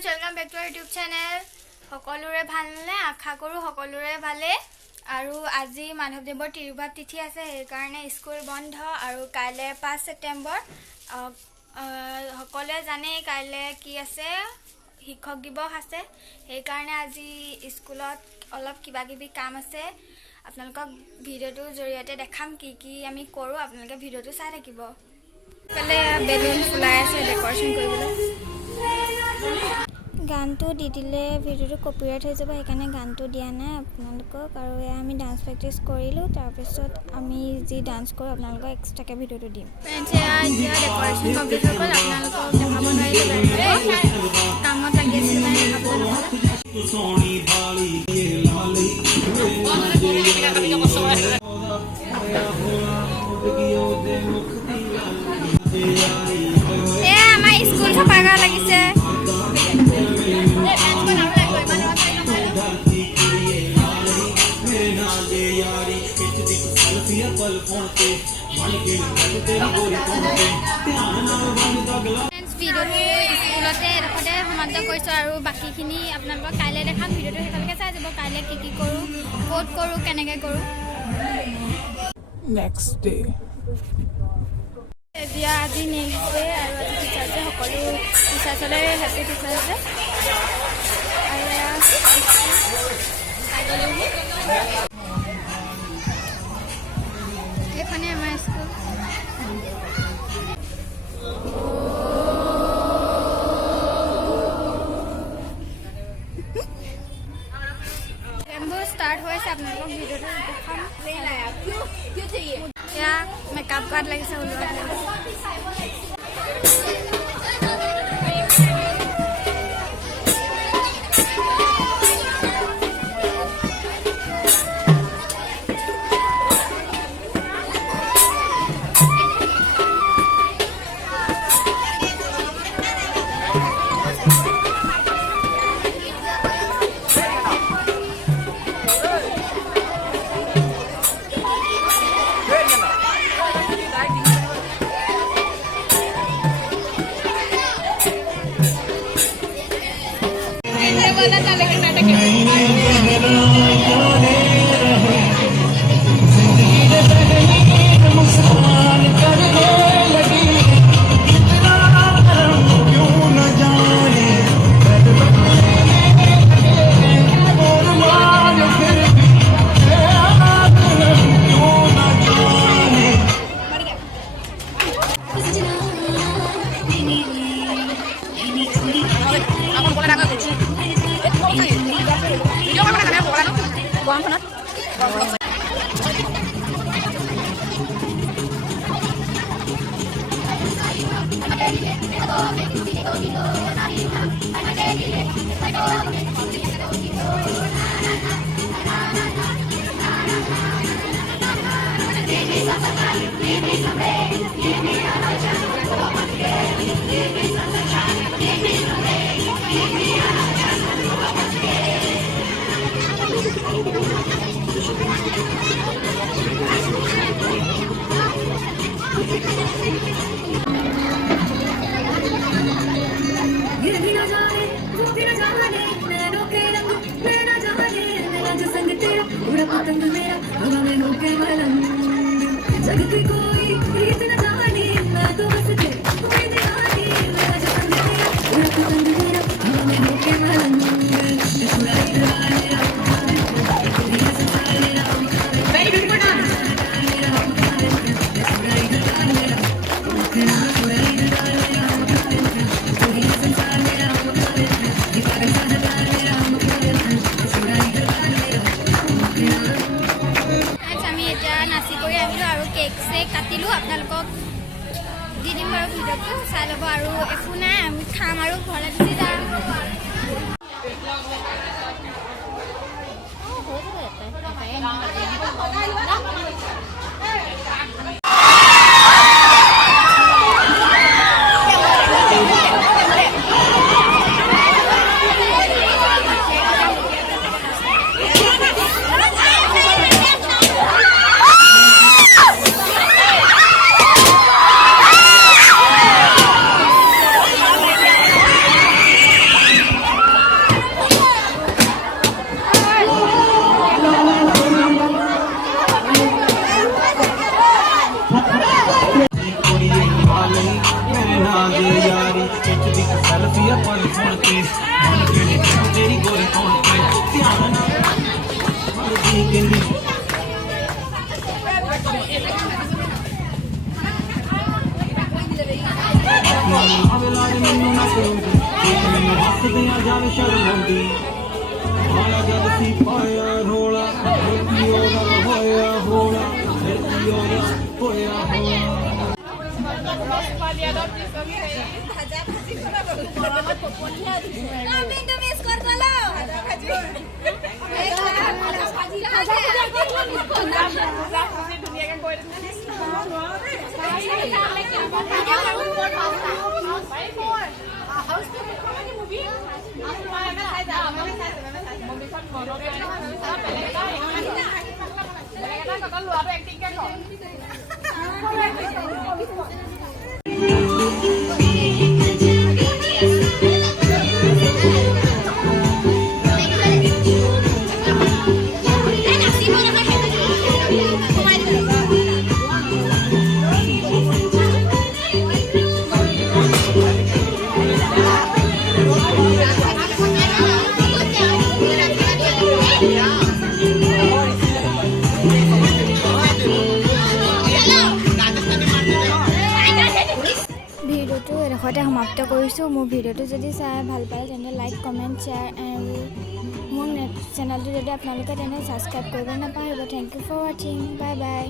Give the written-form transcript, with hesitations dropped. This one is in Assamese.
friends, welcome back to our YouTube channel. সকলোৰে ভালনে আশা কৰো সকলোৰে ভালে আৰু আজি মাধৱদেৱৰ তিৰুভাৱ তিথি আছে এই কাৰণে স্কুল বন্ধ আৰু কাইলে 5 ছেপ্টেম্বৰ সকলোৱে জানে কাইলে কি আছে শিক্ষক দিৱস আছে এই কাৰণে আজি স্কুলত অলপ কিবা কিবি কাম আছে আপোনালোকক ভিডিওটো জৰিয়তে দেখাম কি কি আমি কৰো আপোনালোকে ভিডিওটো চাই থাকিব কলে বেলুন ফুলাই আছে ডেকোৰেশন কৰিবলৈ গানটো দি দিলে ভিডিওটো কপিৰাইট হৈ যাব সেইকাৰণে গানটো দিয়া নাই আপোনালোকক আৰু আমি ডান্স প্ৰেক্টিছ কৰিলো তাৰ পিছত আমি যি ডান্স কৰো আপোনালোকক এক্সট্ৰাকে ভিডিওটো দিম ফ্ৰেণ্ডছ এতিয়া ডেকোৰেশন কমপ্লিট হৈ গ'ল আপোনালোকক দেখাব নোৱাৰিলো কামত লাগি আছিল মানে দেখাব সোণী ভালি লালি আমাৰ স্কুল সফাগা লাগিছে ভিডিওটো স্কুলতে এডোখৰতে সমাপ্ত কৰিছোঁ আৰু বাকীখিনি আপোনালোকক কাইলৈ দেখাম ভিডিওটো সেইকাৰণে চাই যাব কাইলৈ কি কি কৰোঁ ক'ত কৰোঁ কেনেকৈ কৰোঁ নেক্সট ডে এতিয়া আজি নেক্সট ডে আৰু আজি টিচাৰ্ছে সকলো টিচাৰ্ছলৈ হেপী টিচাৰ্ছে আৰু এইখনে আমাৰ স্কুল स्टार्ट हो আপোনালোকক ভিডিওটো দেখাম এতিয়া মেকআপ কাৰ্ড লাগিছে কাটিলোঁ আপোনালোকক দি দিম বাৰু अपन छोड़ के मन के तेरी गोरी तोड़ के ध्यान ना मर्जी कहंदी अवेलार मैनू ना करूं मैनू हसदे आ जावे शर्म आउंदी आया जद सी पाया रोला पियो दा होया होला पियो दा होया होला ভিডিঅ'টো এডোখৰতে সমাপ্ত কৰিছোঁ। মোৰ ভিডিঅ'টো যদি চাই ভাল পায় তেন্তে লাইক কমেণ্ট শ্বেয়াৰ আৰু মোৰ চেনেলটো যদি আপোনালোকে তেন্তে ছাবস্ক্ৰাইব কৰিব নাপাহৰিব। থেংক ইউ ফৰ ৱাচিং। Bye bye.